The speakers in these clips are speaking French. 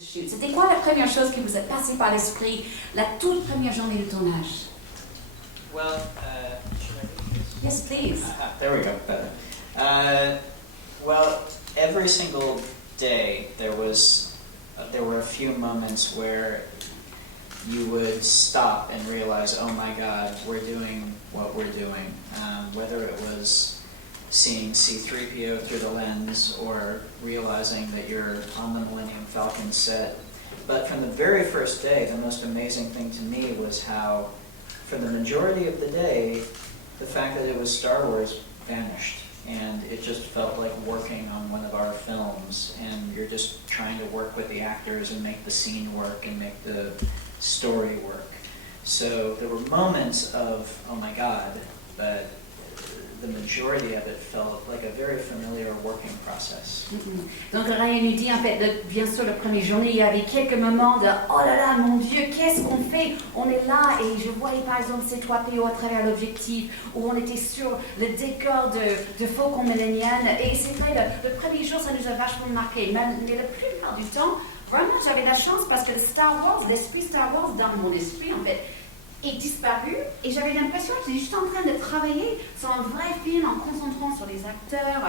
C'était quoi la première chose qui vous est passée par l'esprit la toute première journée de tournage? Well, Yes, please. there we go, better. Well, every single day there were a few moments where you would stop and realize, oh my God, we're doing what we're doing. Whether it was seeing C-3PO through the lens or realizing that you're on the Millennium Falcon set. But from the very first day, the most amazing thing to me was how, for the majority of the day, the fact that it was Star Wars vanished. And it just felt like working on one of our films, and you're just trying to work with the actors and make the scene work and make the story work. So there were moments of, oh my God, but the majority of it felt like a very familiar working process. Donc Ryan nous dit en fait, bien sûr, la première journée, il y avait quelques moments de oh là là, mon Dieu, qu'est-ce qu'on fait? On est là et je voyais par exemple C-3PO à travers l'objectif où on était sur le décor de Faucon Millennium. Et c'est vrai, le premier jour, ça nous a vachement marqué. Mais la plupart du temps, vraiment, j'avais la chance parce que l'esprit Star Wars dans mon esprit, en fait, est disparu et j'avais l'impression que j'étais juste en train de travailler sur un vrai film en concentrant sur les acteurs,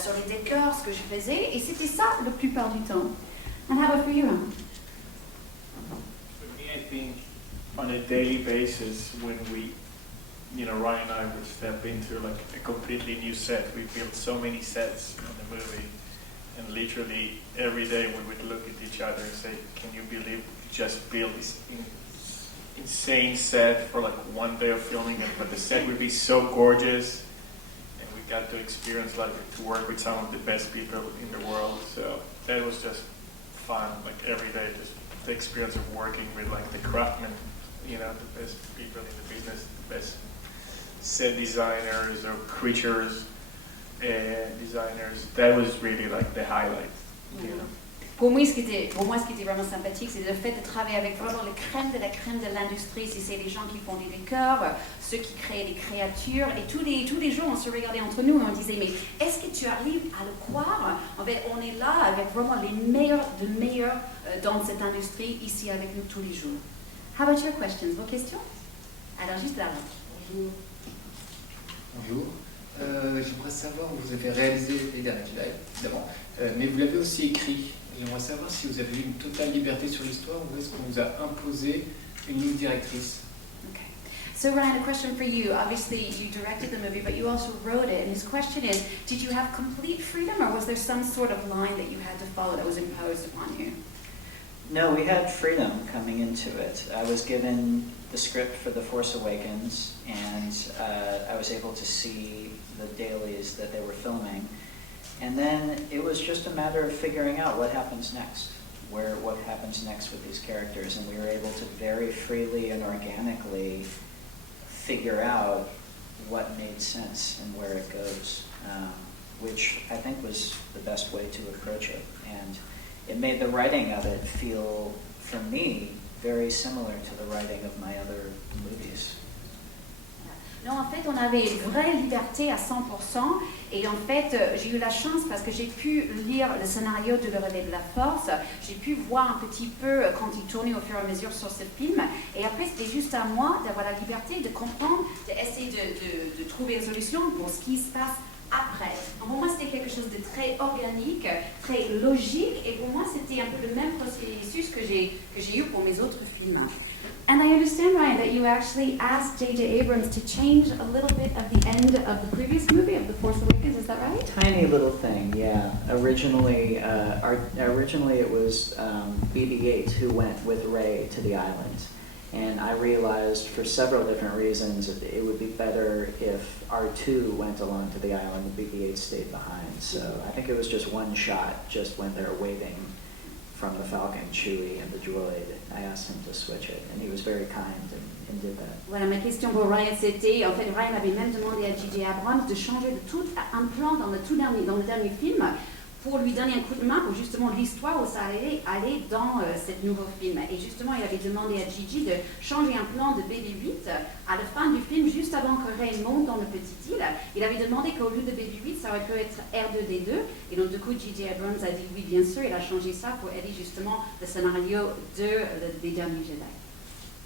sur les décors, ce que je faisais, et c'était ça la plupart du temps. And how about for you, Ron? For me, I think on a daily basis, when we, Ryan and I would step into like a completely new set. We built so many sets in the movie, and literally every day we would look at each other and say, "Can you believe we just built this insane set for like one day of filming it?" But the set would be so gorgeous, and we got to experience like to work with some of the best people in the world. So that was just fun. Like every day, just the experience of working with like the craftsmen, the best people in the business, the best set designers or creatures designers. That was really like the highlight. Pour moi, ce qui était vraiment sympathique, c'est le fait de travailler avec vraiment la crème de l'industrie. Si c'est les gens qui font des décors, ceux qui créent les créatures. Et tous les jours, on se regardait entre nous et on disait, mais est-ce que tu arrives à le croire? En fait, on est là avec vraiment les meilleurs dans cette industrie, ici avec nous tous les jours. How about your questions? Vos questions? Alors, juste là. Bonjour. Bonjour. J'aimerais savoir, vous avez réalisé les derniers Jedi, évidemment, mais vous l'avez aussi écrit. J'aimerais savoir si vous avez eu une totale liberté sur l'histoire ou est-ce qu'on vous a imposé une ligne directrice. Okay. So Ryan, a question for you. Obviously, you directed the movie, but you also wrote it. And his question is, did you have complete freedom, or was there some sort of line that you had to follow that was imposed upon you? No, we had freedom coming into it. I was given the script for The Force Awakens, and I was able to see the dailies that they were filming. And then it was just a matter of figuring out what happens next, what happens next with these characters, and we were able to very freely and organically figure out what made sense and where it goes, which I think was the best way to approach it. And it made the writing of it feel, for me, very similar to the writing of my other movies. Non, en fait, on avait une vraie liberté à 100%. Et en fait, j'ai eu la chance parce que j'ai pu lire le scénario de Le Réveil de la Force. J'ai pu voir un petit peu quand il tournait au fur et à mesure sur ce film. Et après, c'était juste à moi d'avoir la liberté de comprendre, d'essayer de trouver une solution pour ce qui se passe après. Donc pour moi, c'était quelque chose de très organique, très logique. Et pour moi, c'était un peu le même processus que j'ai eu pour mes autres films. And I understand, Ryan, that you actually asked J.J. Abrams to change a little bit of the end of the previous movie, of The Force Awakens, is that right? Tiny little thing, yeah. Originally it was BB-8 who went with Rey to the island. And I realized for several different reasons it would be better if R2 went along to the island and BB-8 stayed behind. So I think it was just one shot, just when they're waving from the Falcon, Chewie, and the droid. I asked him to switch it, and he was very kind and did that. Voilà, ma question pour Ryan, c'était, en fait, Ryan avait même demandé à J.J. Abrams de changer de tout un plan dans le dernier film pour lui donner un coup de main pour justement l'histoire où ça allait aller dans cet nouveau film. Et justement, il avait demandé à Gigi de changer un plan de BB-8 à la fin du film, juste avant que Ray monte dans le petit île. Il avait demandé qu'au lieu de BB-8, ça aurait pu être R2D2. Et donc, du coup, J.J. Abrams a dit oui, bien sûr. Il a changé ça pour aider justement le scénario des Derniers Jedi.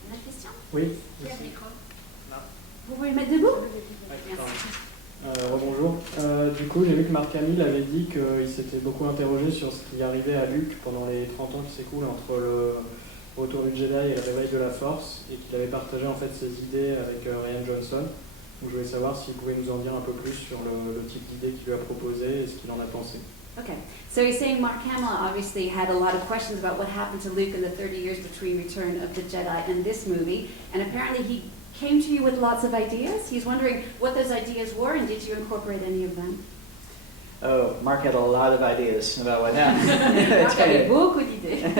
Une autre question? Oui. Pierre, micro. Vous pouvez le mettre debout? Merci. Bonjour. Du coup, j'ai vu que Mark Hamill avait dit qu'il s'était beaucoup interrogé sur ce qui arrivait à Luke pendant les 30 ans qui s'écoulent entre le retour du Jedi et le réveil de la Force, et qu'il avait partagé en fait ses idées avec Rian Johnson. Donc, je voulais savoir s'il pouvait nous en dire un peu plus sur le type d'idées qu'il lui a proposé et ce qu'il en a pensé. Okay, so he's saying Mark Hamill obviously had a lot of questions about what happened to Luke in the 30 years between Return of the Jedi and this movie, and apparently he came to you with lots of ideas. He's wondering what those ideas were, and did you incorporate any of them? Oh, Mark had a lot of ideas about what happened. Mark avait beaucoup d'idées.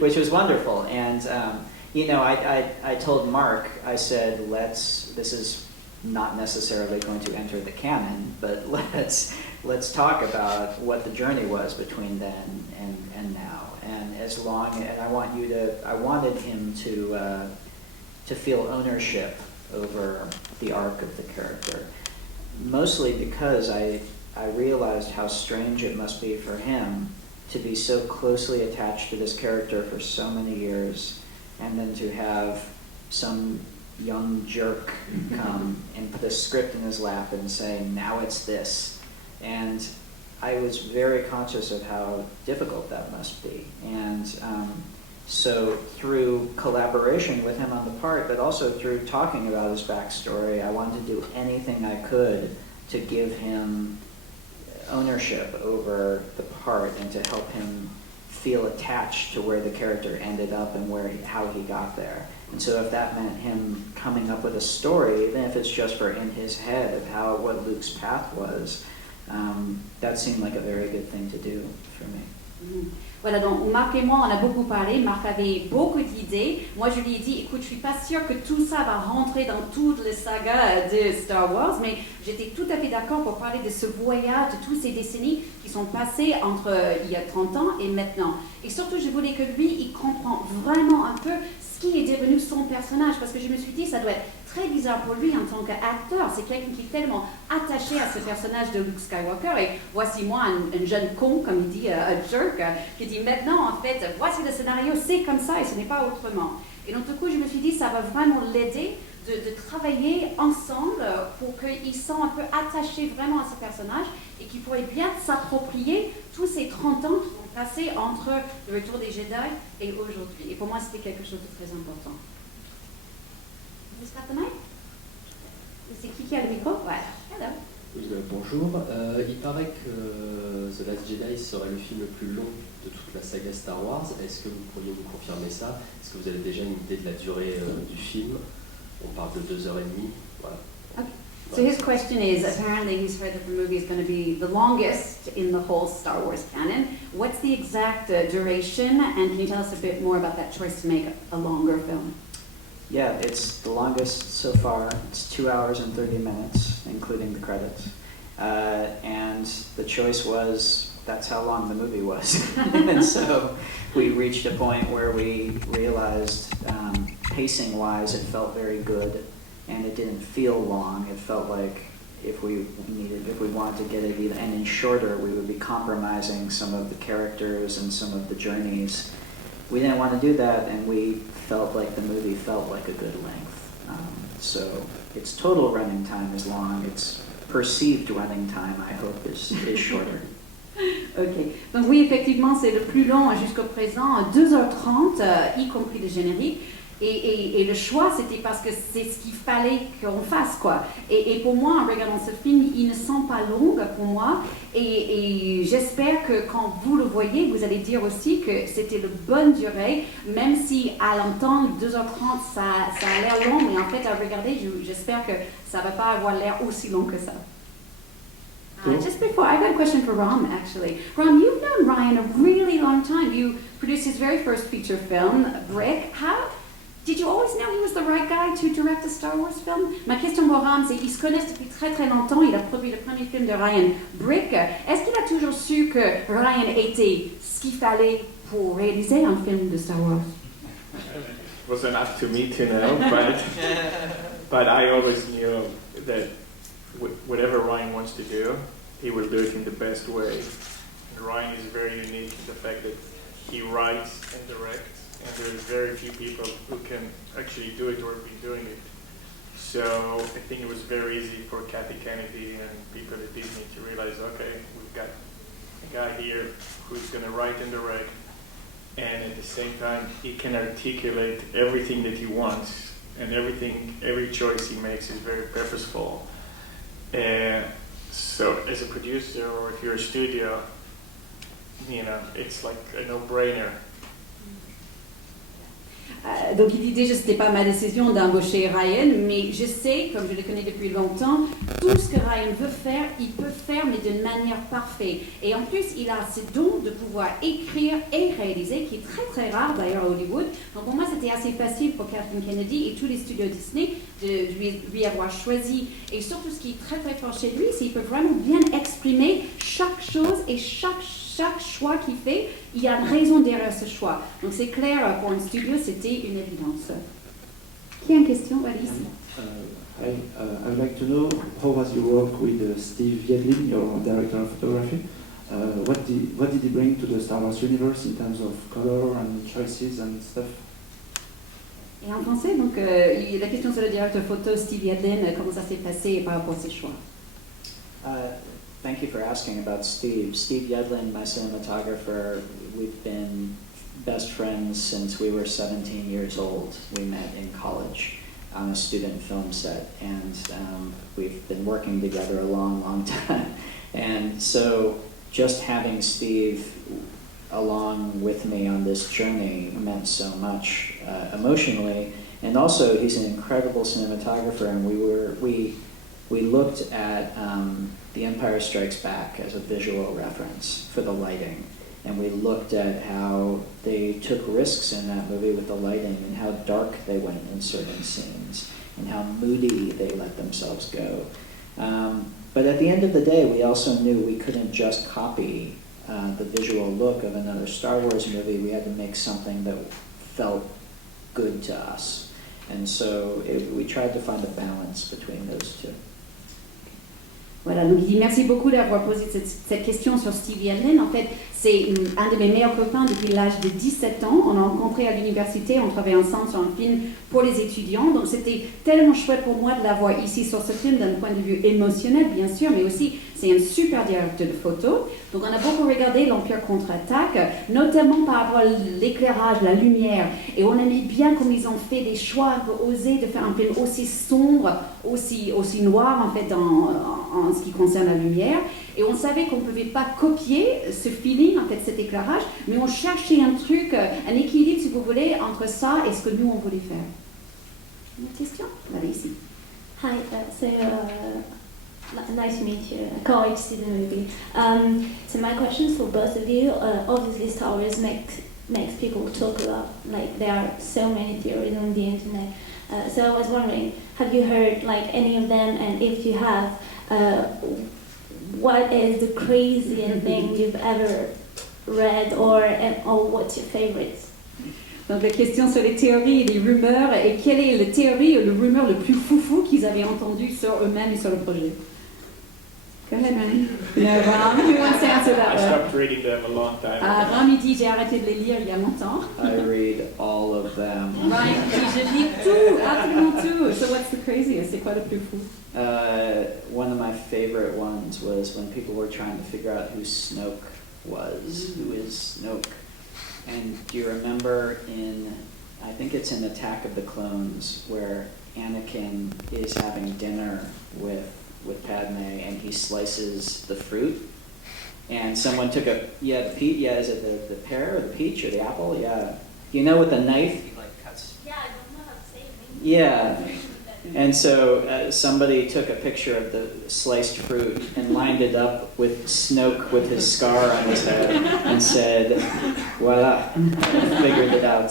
Which was wonderful. And, you know, I told Mark, I said, this is not necessarily going to enter the canon, but let's talk about what the journey was between then and now. And I wanted him to feel ownership over the arc of the character, mostly because I realized how strange it must be for him to be so closely attached to this character for so many years, and then to have some young jerk come and put a script in his lap and say, now it's this. And I was very conscious of how difficult that must be. And so through collaboration with him on the part, but also through talking about his backstory, I wanted to do anything I could to give him ownership over the part and to help him feel attached to where the character ended up and how he got there. And so if that meant him coming up with a story, even if it's just for in his head of what Luke's path was, that seemed like a very good thing to do for me. Mm-hmm. Voilà, donc Marc et moi, on a beaucoup parlé. Marc avait beaucoup d'idées. Moi, je lui ai dit, écoute, je suis pas sûre que tout ça va rentrer dans toutes les sagas de Star Wars, mais j'étais tout à fait d'accord pour parler de ce voyage, de toutes ces décennies qui sont passées entre il y a 30 ans et maintenant. Et surtout, je voulais que lui, il comprenne vraiment un peu ce qui est devenu son personnage, parce que je me suis dit, ça doit être très bizarre pour lui en tant qu'acteur. C'est quelqu'un qui est tellement attaché à ce personnage de Luke Skywalker. Et voici moi, un jeune con, comme il dit, un jerk, qui dit maintenant, en fait, voici le scénario, c'est comme ça et ce n'est pas autrement. Et donc, du coup, je me suis dit, ça va vraiment l'aider de travailler ensemble pour qu'il se sente un peu attaché vraiment à ce personnage et qu'il pourrait bien s'approprier tous ces 30 ans qui ont passé entre le retour des Jedi et aujourd'hui. Et pour moi, c'était quelque chose de très important. C'est qui a le micro? Voilà. Hello. Oui, bonjour. Il paraît que The Last Jedi serait le film le plus long de toute la saga Star Wars. Est-ce que vous pourriez nous confirmer ça? Est-ce que vous avez déjà une idée de la durée du film? On parle de 2h30. Voilà. Okay. So his question is, apparently he's heard that the movie is going to be the longest in the whole Star Wars canon. What's the exact duration? And can you tell us a bit more about that choice to make a longer film? Yeah, it's the longest so far. It's 2 hours and 30 minutes, including the credits. And the choice was, that's how long the movie was. And so we reached a point where we realized, pacing-wise, it felt very good, and it didn't feel long. It felt like if we wanted to get it even any shorter, we would be compromising some of the characters and some of the journeys. We didn't want to do that, and we felt like the movie felt like a good length. So its total running time is long. Its perceived running time, I hope, is shorter. Ok, donc oui, effectivement, c'est le plus long jusqu'au présent, 2h30, y compris le générique. Et le choix, c'était parce que c'est ce qu'il fallait qu'on fasse, quoi. Et pour moi, en regardant ce film, il ne sent pas long pour moi. Et j'espère que quand vous le voyez, vous allez dire aussi que c'était la bonne durée, même si à l'entendre, 2h30, ça a l'air long, mais en fait, à regarder, j'espère que ça ne va pas avoir l'air aussi long que ça. Just before, I got a question for Ram, actually. Ram, you've known Ryan a really long time. You produced his very first feature film, Brick. Did you always know he was the right guy to direct a Star Wars film? Ma question pour Ram, c'est ils se connaissent depuis très très longtemps. Il a produit le premier film de Ryan, Brick. Est-ce qu'il a toujours su que Ryan était ce qu'il fallait pour réaliser un film de Star Wars? It wasn't up to me to know, but I always knew that whatever Ryan wants to do, he will do it in the best way. And Ryan is very unique in the fact that he writes and directs, and there's very few people who can actually do it or be doing it. So I think it was very easy for Kathy Kennedy and people at Disney to realize, okay, we've got a guy here who's going to write and direct, and at the same time he can articulate everything that he wants, and every choice he makes is very purposeful. And so as a producer, or if you're a studio, it's like a no-brainer. Donc l'idée, ce n'était pas ma décision d'embaucher Ryan, mais je sais, comme je le connais depuis longtemps, tout ce que Ryan veut faire, il peut faire, mais d'une manière parfaite. Et en plus, il a ce don de pouvoir écrire et réaliser, qui est très très rare d'ailleurs à Hollywood. Donc pour moi, c'était assez facile pour Kathleen Kennedy et tous les studios Disney de lui avoir choisi. Et surtout, ce qui est très très fort chez lui, c'est qu'il peut vraiment bien exprimer chaque chose et chaque choix qu'il fait, il y a une raison derrière ce choix. Donc c'est clair, pour un studio, c'était une évidence. Qui a une question? Allez ici. Hi, I would like to know how was your work with Steve Yedlin, your director of photography? What did he bring to the Star Wars universe in terms of color and choices and stuff? Et en français, donc la question sur le directeur photo Steve Yedlin, comment ça s'est passé par rapport à ses choix? Thank you for asking about Steve. Steve Yedlin, my cinematographer, we've been best friends since we were 17 years old. We met in college on a student film set, and we've been working together a long, long time. And so just having Steve along with me on this journey meant so much emotionally. And also, he's an incredible cinematographer, and we looked at The Empire Strikes Back as a visual reference for the lighting. And we looked at how they took risks in that movie with the lighting, and how dark they went in certain scenes, and how moody they let themselves go. But at the end of the day, we also knew we couldn't just copy the visual look of another Star Wars movie. We had to make something that felt good to us. And so we tried to find a balance between those two. Voilà, donc il dit merci beaucoup d'avoir posé cette question sur Steve Yedlin. En fait, c'est un de mes meilleurs copains depuis l'âge de 17 ans. On l'a rencontré à l'université, on travaillait ensemble sur un film pour les étudiants. Donc c'était tellement chouette pour moi de l'avoir ici sur ce film d'un point de vue émotionnel, bien sûr, mais aussi c'est un super directeur de photo. Donc on a beaucoup regardé l'Empire contre-attaque, notamment par rapport à l'éclairage, la lumière. Et on aimait bien comme ils ont fait des choix, osé de faire un film aussi sombre, aussi noir en fait en ce qui concerne la lumière. Et on savait qu'on ne pouvait pas copier ce feeling, en fait cet éclairage, mais on cherchait un truc, un équilibre si vous voulez, entre ça et ce que nous on voulait faire. Une question? Allez ici. Hi, nice to meet you. I can't wait to see the movie. So my question is for both of you. Obviously, Star Wars makes people talk a lot. Like there are so many theories on the internet. So I was wondering, have you heard like any of them? And if you have, what is the craziest thing you've ever read, or what's your favorite? Donc la question sur les théories et les rumeurs, et quelle est la théorie ou le rumeur le plus foufou qu'ils avaient entendu sur eux-mêmes et sur le projet? Go ahead, Rami. Yeah, Ram, who wants to answer that I one? stopped reading them a long time ago. Rami dit j'ai arrêté de les lire il y a longtemps. I read all of them. Ryan dit je lis tout, absolument tout. So what's the craziest? C'est quoi le plus fou? One of my favorite ones was when people were trying to figure out who Snoke was. Who is Snoke? And do you remember I think it's in Attack of the Clones, where Anakin is having dinner with Padme, and he slices the fruit, and someone took is it the pear or the peach or the apple? Yeah. You know, with the knife, he like cuts. Yeah, I don't know how to say it. Yeah. And so somebody took a picture of the sliced fruit and lined it up with Snoke with his scar on his head and said, "Voilà, figured it out."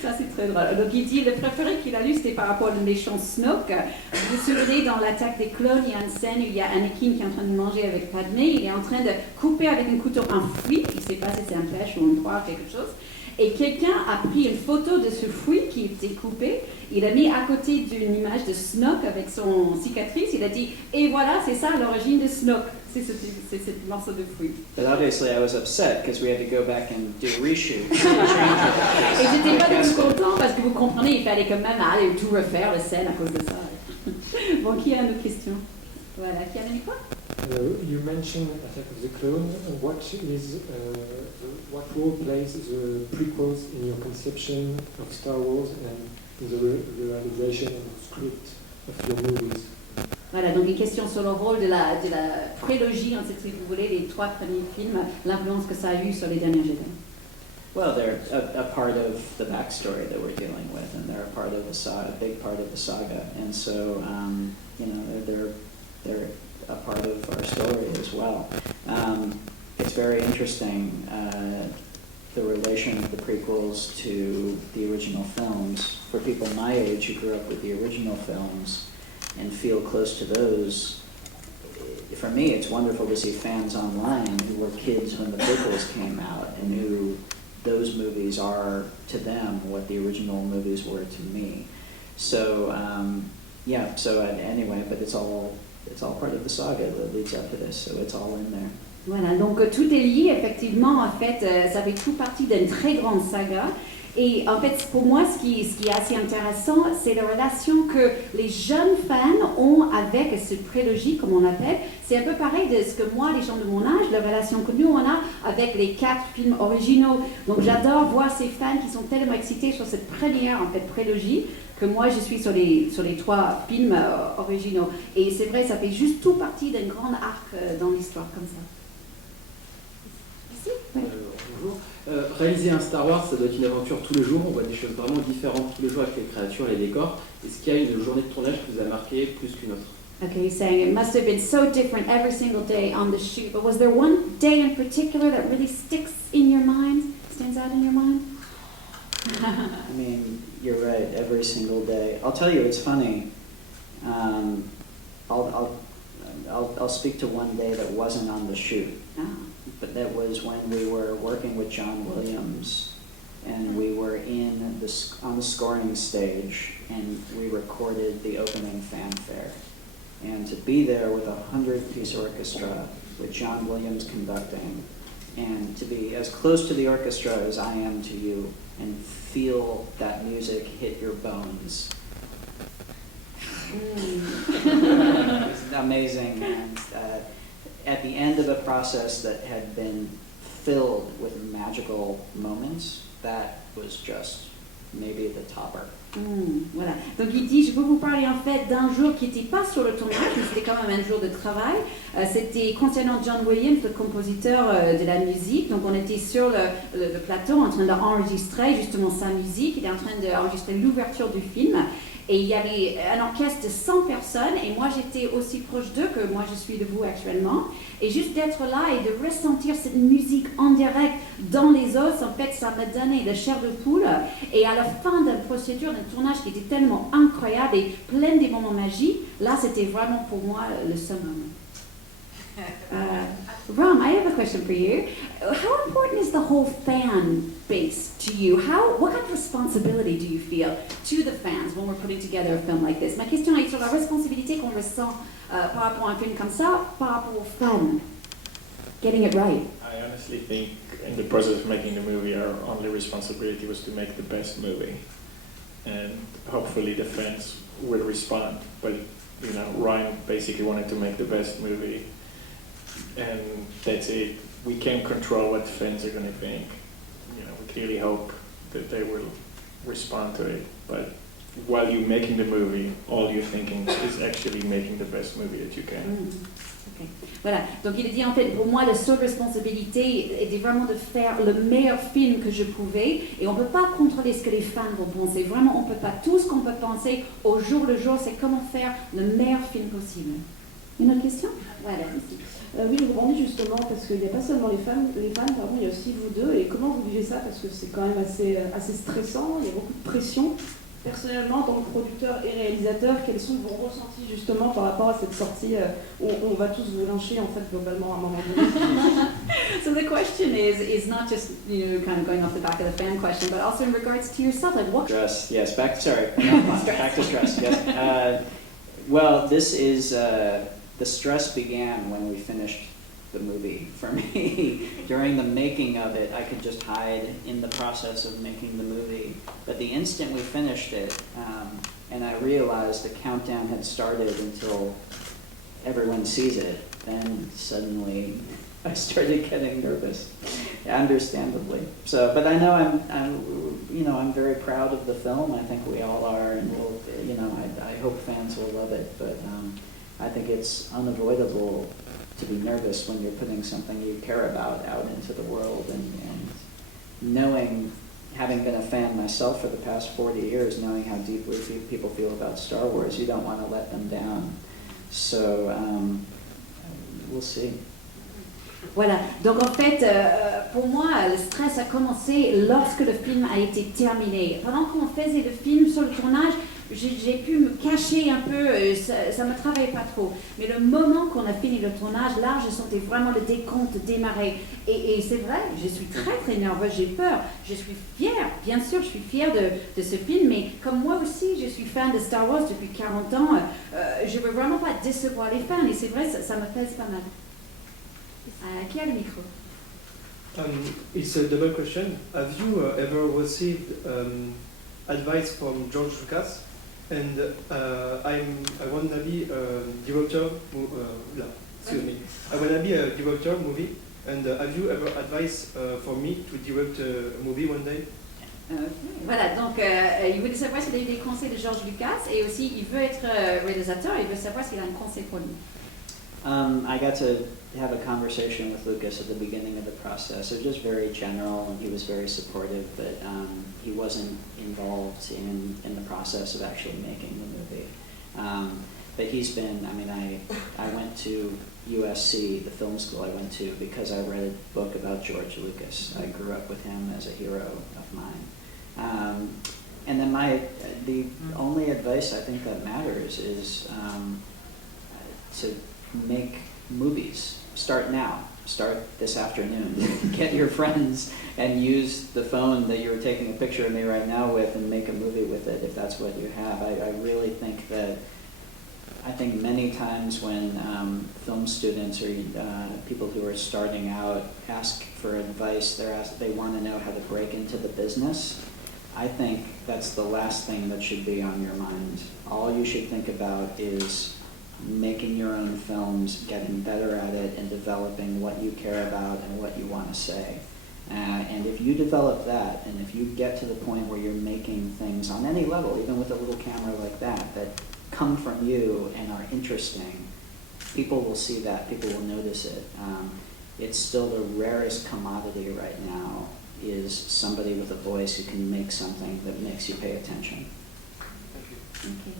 Ça, c'est très drôle. Donc, il dit, le préféré qu'il a lu, c'était par rapport au méchant Snoke. Vous vous souvenez, dans l'attaque des clones, il y a une scène où il y a Anakin qui est en train de manger avec Padmé. Il est en train de couper avec un couteau un fruit. Il ne sait pas si c'est un pêche ou une poire, quelque chose. Et quelqu'un a pris une photo de ce fruit qui était coupé. Il a mis à côté d'une image de Snoke avec son cicatrice. Il a dit, et voilà, c'est ça l'origine de Snoke. C'est ce morceau de fruit. But obviously I was upset because we had to go back and do a reshoot. Et j'étais pas du tout content parce que vous comprenez, il fallait quand même aller tout refaire la scène à cause de ça. Bon, qui a une autre question? Voilà, qui a dit quoi? You mentioned Attack of the Clone. What role plays the prequels in your conception of Star Wars and in the realization of the script of your movies? Voilà, donc une question sur le rôle de la prélogie, si vous voulez, les 3 premiers films, l'influence que ça a eu sur les derniers Jedi. Well, they're a part of the backstory that we're dealing with, and they're a part of the saga, a big part of the saga, and so you know they're a part of our story as well. It's very interesting the relation of the prequels to the original films. For people my age who grew up with the original films and feel close to those, for me it's wonderful to see fans online who were kids when the prequels came out and who those movies are to them what the original movies were to me. So yeah, so anyway, but it's all part of the saga that leads up to this, so it's all in there. Voilà, donc tout est lié effectivement, en fait, ça fait tout partie d'une très grande saga. Et en fait, pour moi, ce qui est assez intéressant, c'est la relation que les jeunes fans ont avec cette prélogie, comme on l'appelle. C'est un peu pareil de ce que moi, les gens de mon âge, la relation que nous, on a avec les 4 films originaux. Donc j'adore voir ces fans qui sont tellement excités sur cette première, en fait, prélogie, que moi, je suis sur les 3 films originaux. Et c'est vrai, ça fait juste tout partie d'un grand arc dans l'histoire, comme ça. Merci. Bonjour. Réaliser un Star Wars, ça doit être une aventure tous les jours. On voit des choses vraiment différentes tous les jours avec les créatures, les décors. Est-ce qu'il y a une journée de tournage qui vous a marqué plus qu'une autre? Okay, he's saying it must have been so different every single day on the shoot, but was there one day in particular that really sticks in your mind, stands out in your mind? I mean, you're right, every single day. I'll tell you, it's funny. I'll speak to one day that wasn't on the shoot. Ah. But that was when we were working with John Williams, and we were on the scoring stage, and we recorded the opening fanfare. And to be there with a 100-piece orchestra, with John Williams conducting, and to be as close to the orchestra as I am to you, and feel that music hit your bones. It's amazing, and at the end of a process that had been filled with magical moments, that was just maybe the topper. Voilà. Donc il dit, je peux vous parler en fait d'un jour qui n'était pas sur le tournage, mais c'était quand même un jour de travail. C'était concernant John Williams, le compositeur de la musique. Donc on était sur le plateau en train d'enregistrer justement sa musique. Il est en train d'enregistrer l'ouverture du film. Et il y avait un orchestre de 100 personnes, et moi j'étais aussi proche d'eux que moi je suis de vous actuellement. Et juste d'être là et de ressentir cette musique en direct dans les os, en fait, ça m'a donné la chair de poule. Et à la fin d'une procédure, d'un tournage qui était tellement incroyable et plein des moments magiques, là c'était vraiment pour moi le summum. Ram, I have a question for you. How important is the whole fan base to you? What kind of responsibility do you feel to the fans when we're putting together a film like this? Ma question est sur la responsabilité qu'on ressent par rapport à un film comme ça, par rapport aux fans. Getting it right. I honestly think in the process of making the movie, our only responsibility was to make the best movie. And hopefully the fans will respond. But, you know, Ryan basically wanted to make the best movie. And that's it. We can't control what the fans are going to think. You know, we clearly hope that they will respond to it. But while you're making the movie, all you're thinking is actually making the best movie that you can. Ok. Voilà, donc il a dit en fait, pour moi, la seule responsabilité était vraiment de faire le meilleur film que je pouvais, et on ne peut pas contrôler ce que les fans vont penser, vraiment on ne peut pas. Tout ce qu'on peut penser au jour le jour, c'est comment faire le meilleur film possible. Une autre question? Voilà, ici. Oui, je vous demandais justement, parce qu'il n'y a pas seulement les fans, pardon, il y a aussi vous deux, et comment vous vivez ça, parce que c'est quand même assez stressant, il y a beaucoup de pression. Personnellement, en tant que producteur et réalisateur, quels sont vos ressentis justement par rapport à cette sortie où on va tous vous lyncher en fait globalement à un moment donné? So the question is not just, kind of going off the back of the fan question, but also in regards to yourself, like what? Stress, yes, back to stress, yes. Well, this is, the stress began when we finished the movie for me. During the making of it, I could just hide in the process of making the movie. But the instant we finished it, and I realized the countdown had started until everyone sees it, then suddenly I started getting nervous, understandably. So, but I know I'm very proud of the film. I think we all are, and I hope fans will love it. But I think it's unavoidable to be nervous when you're putting something you care about out into the world, and knowing, having been a fan myself for the past 40 years, knowing how deeply people feel about Star Wars, you don't want to let them down. So we'll see. Voilà, donc en fait, pour moi, le stress a commencé lorsque le film a été terminé. Pendant qu'on faisait le film sur le tournage, j'ai pu me cacher un peu, ça me travaillait pas trop. Mais le moment qu'on a fini le tournage, là, je sentais vraiment le décompte démarrer. Et c'est vrai, je suis très très nerveuse, j'ai peur. Je suis fière, bien sûr, je suis fière de ce film, mais comme moi aussi, je suis fan de Star Wars depuis 40 ans, je veux vraiment pas décevoir les fans, et c'est vrai, ça me pèse pas mal. Qui a le micro? It's a double question. Have you ever received advice from George Lucas? And I wanna be a director. Excuse me. I wanna be a director movie. And have you ever advised for me to direct a movie one day? Voilà, donc il voulait savoir s'il a eu des conseils de George Lucas, et aussi il veut être réalisateur, il veut savoir s'il a un conseil pour lui. I got to have a conversation with Lucas at the beginning of the process. It was just very general, and he was very supportive, but he wasn't involved in the process of actually making the movie. But he's been, I went to USC, the film school I went to, because I read a book about George Lucas. I grew up with him as a hero of mine. And then the only advice I think that matters is to make movies. Start now. Start this afternoon. Get your friends and use the phone that you're taking a picture of me right now with, and make a movie with it if that's what you have. I really think that, many times when film students or people who are starting out ask for advice, they want to know how to break into the business. I think that's the last thing that should be on your mind. All you should think about is making your own films, getting better at it, and developing what you care about and what you want to say. And if you develop that, and if you get to the point where you're making things on any level, even with a little camera like that come from you and are interesting, people will see that, people will notice it. It's still the rarest commodity right now, is somebody with a voice who can make something that makes you pay attention. Okay.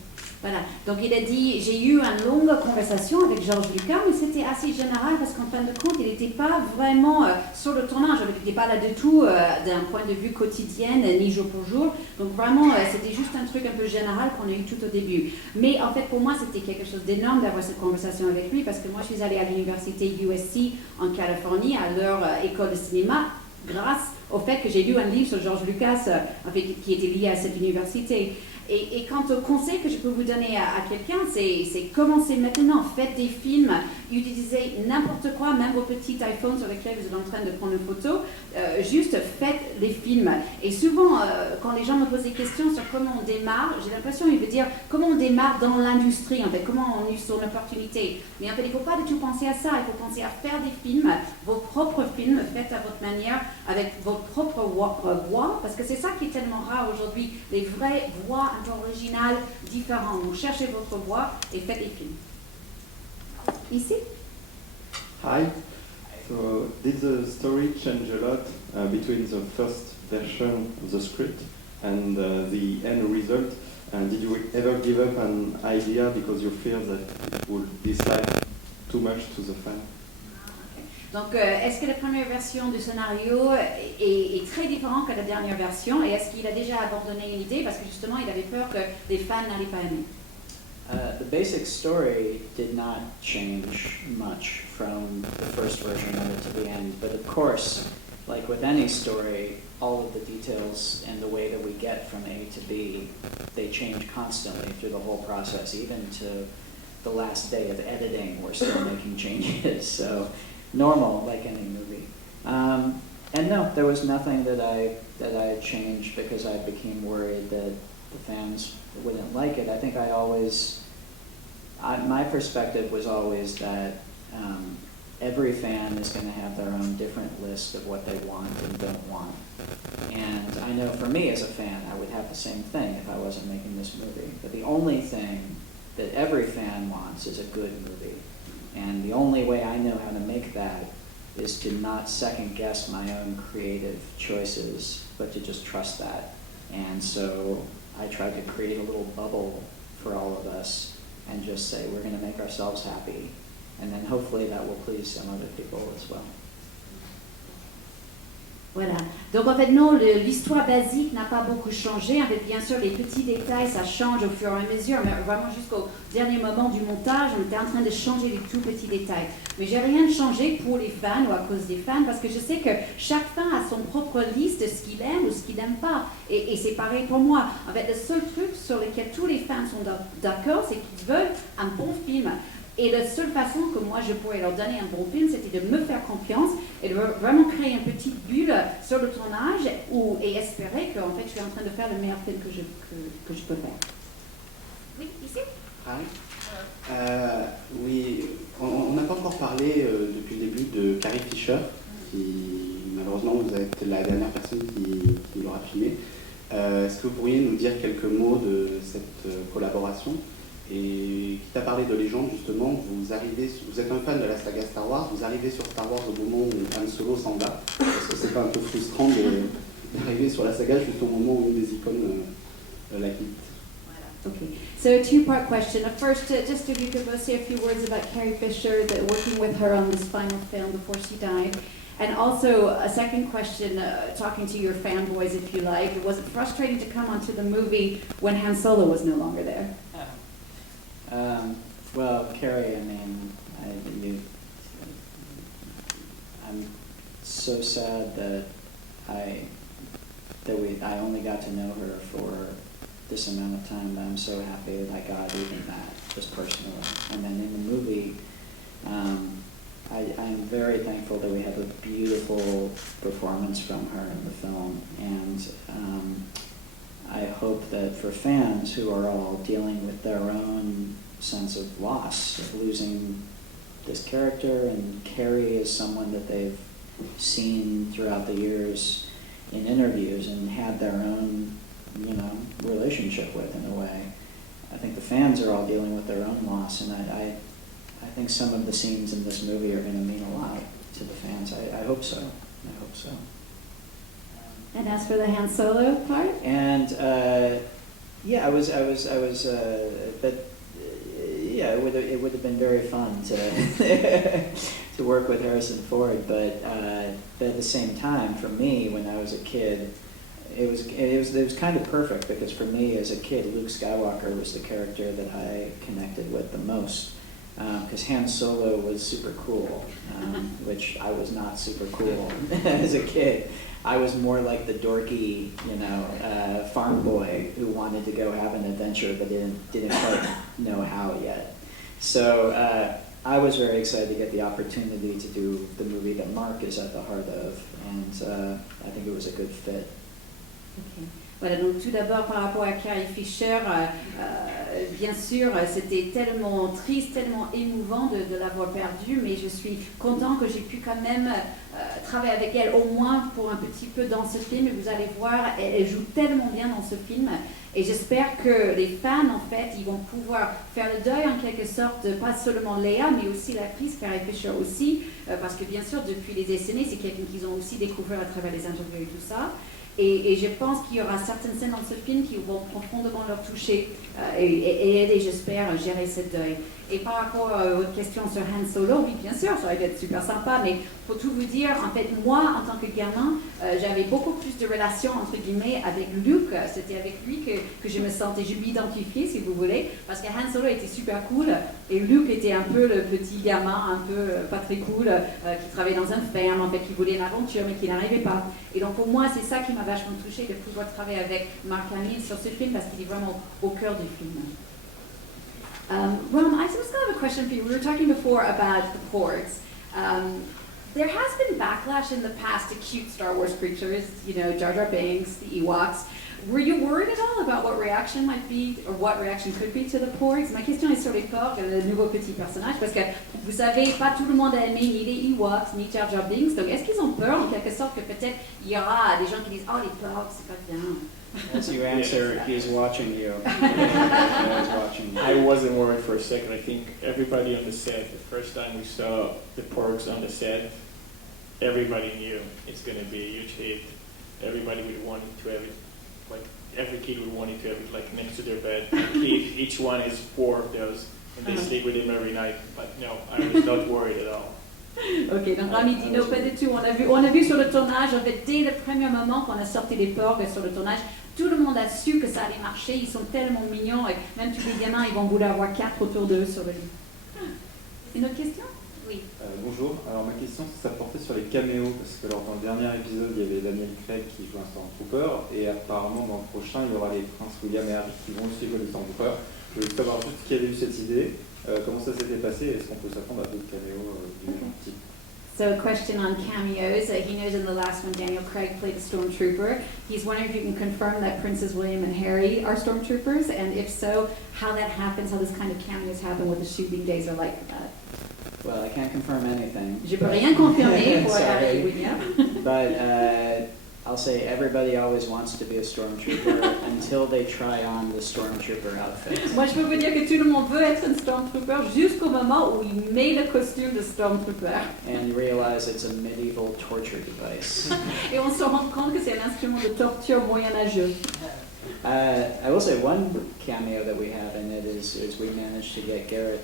Voilà, donc il a dit, j'ai eu une longue conversation avec George Lucas, mais c'était assez général parce qu'en fin de compte, il n'était pas vraiment sur le tournage, il n'était pas là du tout d'un point de vue quotidien, ni jour pour jour, donc vraiment c'était juste un truc un peu général qu'on a eu tout au début. Mais en fait pour moi c'était quelque chose d'énorme d'avoir cette conversation avec lui, parce que moi je suis allée à l'université USC en Californie, à leur école de cinéma, grâce au fait que j'ai lu un livre sur George Lucas qui était lié à cette université. Et quant au conseil que je peux vous donner à quelqu'un, c'est commencer maintenant, faites des films, utilisez n'importe quoi, même vos petits iPhones sur lesquels vous êtes en train de prendre une photo, juste faites des films. Et souvent, quand les gens me posent des questions sur comment on démarre, j'ai l'impression qu'ils veulent dire comment on démarre dans l'industrie, en fait, comment on use son opportunité. Mais en fait, il ne faut pas du tout penser à ça, il faut penser à faire des films, vos propres films, faites à votre manière, avec votre propre voix, parce que c'est ça qui est tellement rare aujourd'hui, les vraies voix un peu originales, différentes. Donc cherchez votre voix et faites des films. Ici? Hi. So did the story change a lot between the first version of the script and the end result? And did you ever give up an idea because you fear that it would dislike too much to the fan? Donc, est-ce que la première version du scénario est très différente que la dernière version? Et est-ce qu'il a déjà abandonné une idée parce que justement, il avait peur que les fans n'allaient pas aimer? The basic story did not change much from the first version of it to the end, but of course, like with any story, all of the details and the way that we get from A to B, they change constantly through the whole process, even to the last day of editing, we're still making changes. So normal, like any movie. And no, there was nothing that I changed because I became worried that the fans wouldn't like it. I think my perspective was always that every fan is going to have their own different list of what they want and don't want. And I know for me as a fan, I would have the same thing if I wasn't making this movie. But the only thing that every fan wants is a good movie. And the only way I know how to make that is to not second guess my own creative choices, but to just trust that. And so I tried to create a little bubble for all of us and just say, we're going to make ourselves happy. And then hopefully that will please some other people as well. Voilà. Donc en fait, non, l'histoire basique n'a pas beaucoup changé. En fait, bien sûr, les petits détails, ça change au fur et à mesure, mais vraiment jusqu'au dernier moment du montage, on était en train de changer les tout petits détails. Mais j'ai rien changé pour les fans ou à cause des fans, parce que je sais que chaque fan a son propre liste de ce qu'il aime ou ce qu'il n'aime pas. Et c'est pareil pour moi. En fait, le seul truc sur lequel tous les fans sont d'accord, c'est qu'ils veulent un bon film. Et la seule façon que moi je pourrais leur donner un bon film, c'était de me faire confiance et de vraiment créer une petite bulle sur le tournage et espérer qu'en fait je suis en train de faire le meilleur film que je peux faire. Oui, ici. Hi. Oui, on n'a pas encore parlé depuis le début de Carrie Fisher, qui malheureusement vous êtes la dernière personne qui l'aura filmé. Est-ce que vous pourriez nous dire quelques mots de cette collaboration? Et quitte à parler de légende, justement, vous êtes un fan de la saga Star Wars, vous arrivez sur Star Wars au moment où Han Solo s'en va. Est-ce que c'est pas un peu frustrant d'arriver sur la saga juste au moment où une des icônes la quitte? Okay, so a two-part question. First, just if you could both say a few words about Carrie Fisher, working with her on this final film before she died. And also a second question, talking to your fanboys, if you like. Was it frustrating to come onto the movie when Han Solo was no longer there? Well, Carrie, I mean, I'm so sad that I only got to know her for this amount of time, but I'm so happy that I got even that, just personally. And then in the movie, I'm very thankful that we have a beautiful performance from her in the film, and I hope that for fans who are all dealing with their own sense of loss, of losing this character, and Carrie is someone that they've seen throughout the years in interviews and had their own, relationship with in a way. I think the fans are all dealing with their own loss, and I think some of the scenes in this movie are going to mean a lot to the fans. I hope so. I hope so. And as for the Han Solo part? And yeah, it would have been very fun to to work with Harrison Ford, but at the same time, for me, when I was a kid, it was kind of perfect, because for me as a kid, Luke Skywalker was the character that I connected with the most, because Han Solo was super cool, which I was not super cool as a kid. I was more like the dorky, farm boy who wanted to go have an adventure but didn't quite know how yet. So I was very excited to get the opportunity to do the movie that Mark is at the heart of, and I think it was a good fit. Okay. Voilà, donc tout d'abord par rapport à Carrie Fisher, bien sûr, c'était tellement triste, tellement émouvant de l'avoir perdue, mais je suis content que j'ai pu quand même travailler avec elle, au moins pour un petit peu dans ce film. Et vous allez voir, elle joue tellement bien dans ce film. Et j'espère que les fans, en fait, ils vont pouvoir faire le deuil en quelque sorte, pas seulement Léa, mais aussi l'actrice Carrie Fisher aussi, parce que bien sûr, depuis les décennies, c'est quelqu'un qu'ils ont aussi découvert à travers les interviews et tout ça. Et je pense qu'il y aura certaines scènes dans ce film qui vont profondément leur toucher et aider, j'espère, à gérer ce deuil. Et par rapport à votre question sur Han Solo, oui, bien sûr, ça aurait été super sympa, mais pour tout vous dire, en fait, moi, en tant que gamin, j'avais beaucoup plus de relations, entre guillemets, avec Luke. C'était avec lui que je me sentais, je m'identifiais, si vous voulez, parce que Han Solo était super cool, et Luke était un peu le petit gamin, un peu pas très cool, qui travaillait dans un ferme, en fait, qui voulait une aventure, mais qui n'arrivait pas. Et donc, pour moi, c'est ça qui m'a vachement touchée, de pouvoir travailler avec Mark Hamill sur ce film, parce qu'il est vraiment au cœur du film. Ron, I just have a question for you. We were talking before about the porgs. There has been backlash in the past to cute Star Wars creatures, you know, Jar Jar Binks, the Ewoks. Were you worried at all about what reaction might be, or what reaction could be to the porgs? Ma question est sur les porgs, le nouveau petit personnage, parce que vous savez, pas tout le monde a aimé ni les Ewoks, ni Jar Jar Binks. Donc, est-ce qu'ils ont peur, en quelque sorte, que peut-être il y aura des gens qui disent, oh, les porgs, c'est pas bien. As you answer, he's watching you. He's watching you. I wasn't worried for a second. I think everybody on the set, the first time we saw the porgs on the set, everybody knew it's going to be a huge hit. Everybody would want to have it, like every kid would want to have it like next to their bed. Each one is 4 of those, and they sleep with him every night. But no, I was not worried at all. Ok, donc Rami dit non, pas du tout. On a vu sur le tournage, en fait, dès le premier moment qu'on a sorti les porgs sur le tournage, tout le monde a su que ça allait marcher. Ils sont tellement mignons, et même tous les gamins, ils vont vouloir avoir 4 autour d'eux sur le lit. Une autre question? Oui. Bonjour, alors ma question ça portait sur les caméos, parce que alors, dans le dernier épisode, il y avait Daniel Craig qui joue un Stormtrooper, et apparemment dans le prochain, il y aura les princes William et Harry qui vont aussi jouer les Stormtroopers. Je voulais savoir juste qui avait eu cette idée, comment ça s'était passé, et est-ce qu'on peut s'attendre à d'autres caméos du même type? So a question on cameos. He knows in the last one Daniel Craig played a stormtrooper. He's wondering if you can confirm that Princes William and Harry are stormtroopers, and if so, how that happens, how this kind of cameos happen, what the shooting days are like for that. Well, I can't confirm anything. Je peux rien confirmer pour Harry et Sorry. William. But I'll say everybody always wants to be a stormtrooper until they try on the stormtrooper outfit. Moi, je peux vous dire que tout le monde veut être un stormtrooper jusqu'au moment où il met le costume de stormtrooper. And realize it's a medieval torture device. Et on se rend compte que c'est un instrument de torture moyenâgeux. I will say one cameo that we have in it is we managed to get Gareth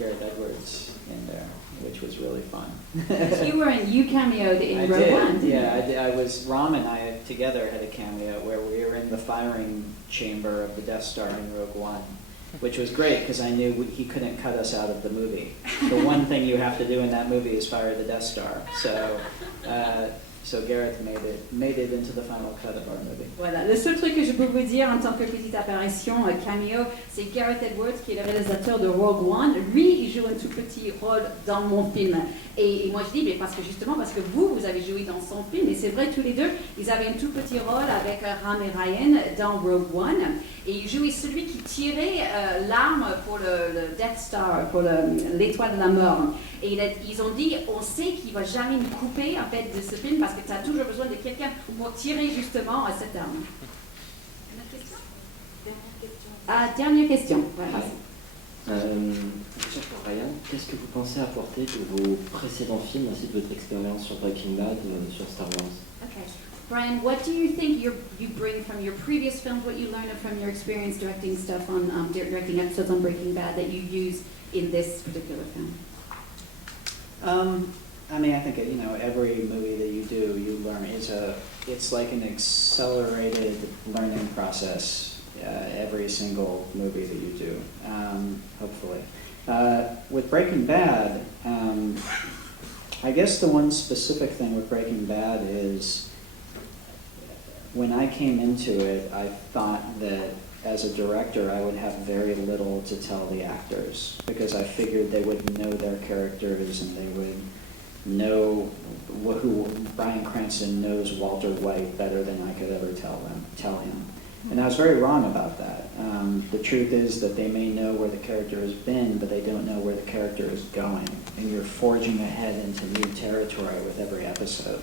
Edwards in there, which was really fun. You were in, you cameoed in Rogue One, didn't you? Yeah, I was, Ram and I together had a cameo where we were in the firing chamber of the Death Star in Rogue One, which was great because I knew he couldn't cut us out of the movie. The one thing you have to do in that movie is fire the Death Star. So Gareth made it into the final cut of our movie. Voilà, le seul truc que je peux vous dire en tant que petite apparition, cameo, c'est Gareth Edwards qui est le réalisateur de Rogue One. Lui, il joue un tout petit rôle dans mon film. Et moi je dis, mais parce que vous avez joué dans son film, et c'est vrai tous les deux, ils avaient un tout petit rôle avec Ram et Ryan dans Rogue One. Et il jouait celui qui tirait l'arme pour le Death Star, pour l'étoile de la mort. Et ils ont dit, on sait qu'il ne va jamais nous couper en fait de ce film parce que tu as toujours besoin de quelqu'un pour tirer justement cette arme. Une autre question? Dernière question. Voilà. Question pour Ryan, qu'est-ce que vous pensez apporter de vos précédents films ainsi de votre expérience sur Breaking Bad, sur Star Wars? Okay. Brian, what do you think you bring from your previous films, what you learned from your experience directing stuff on directing episodes on Breaking Bad that you use in this particular film? I mean, I think every movie that you do, you learn. It's like an accelerated learning process. Every single movie that you do, hopefully. With Breaking Bad, I guess the one specific thing with Breaking Bad is when I came into it, I thought that as a director I would have very little to tell the actors because I figured they would know their characters and they would know who Bryan Cranston knows Walter White better than I could ever tell him. And I was very wrong about that. The truth is that they may know where the character has been, but they don't know where the character is going. And you're forging ahead into new territory with every episode.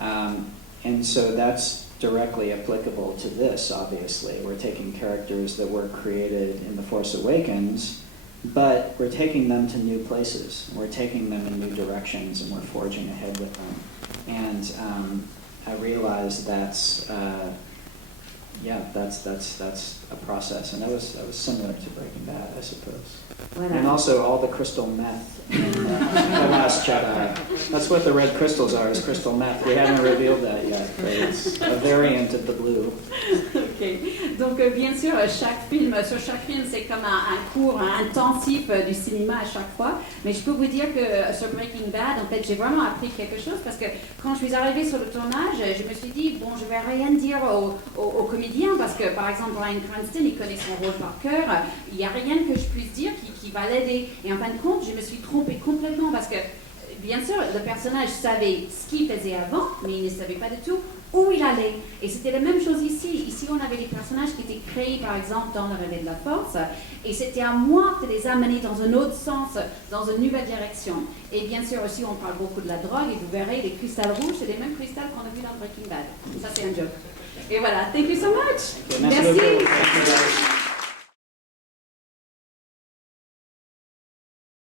And so that's directly applicable to this, obviously. We're taking characters that were created in The Force Awakens, but we're taking them to new places. We're taking them in new directions, and we're forging ahead with them. And I realized that's a process, and that was similar to Breaking Bad, I suppose. Voilà. And also all the crystal meth in The Last Jedi. That's what the red crystals are, is crystal meth. We haven't revealed that yet, but it's a variant of the blue. Ok. Donc, bien sûr, sur chaque film, c'est comme un cours intensif du cinéma à chaque fois. Mais je peux vous dire que sur Breaking Bad, en fait, j'ai vraiment appris quelque chose parce que quand je suis arrivée sur le tournage, je me suis dit, bon, je vais rien dire aux comédiens parce que, par exemple, Bryan Cranston, il connaît son rôle par cœur. Il n'y a rien que je puisse dire qui va l'aider. Et en fin de compte, je me suis trompée complètement parce que, bien sûr, le personnage savait ce qu'il faisait avant, mais il ne savait pas du tout où il allait. Et c'était la même chose ici. Ici, on avait des personnages qui étaient créés, par exemple, dans Le Réveil de la Force, et c'était à moi de les amener dans un autre sens, dans une nouvelle direction. Et bien sûr, aussi, on parle beaucoup de la drogue, et vous verrez, les cristals rouges, c'est les mêmes cristals qu'on a vus dans Breaking Bad. Ça, c'est un joke. Et voilà. Thank you so much. Merci.